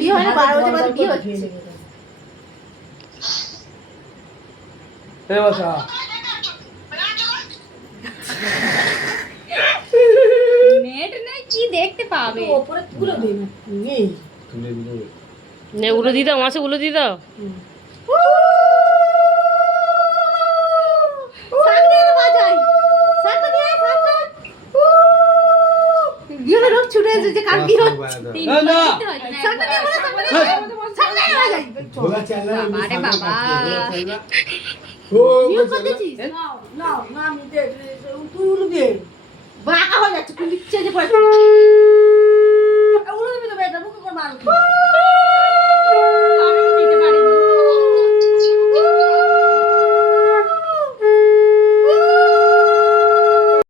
বিয়ে হয় না 12 বছর বাদে বিয়ে হচ্ছে। নেট নেই কি দেখতে পাবে উপরে তুলে দিন নেই তুলে দিলে নে উলো দি দাও মাসে উলো দি দাও সামনে বাজাই সামনে দিয়ে সামনে গিয়ে লোক ছুটে এসে যে কার কি হচ্ছে না সামনে দিয়ে বলে সামনে বাজাই বলা চালা আরে বাবা ও করতেছিস না না না আমি দে তুই দে বাঁকা হয়ে যাচ্ছে কোন দিচ্ছে যে পড়ে উলো দিবি তো বেটা মুখ করে মারো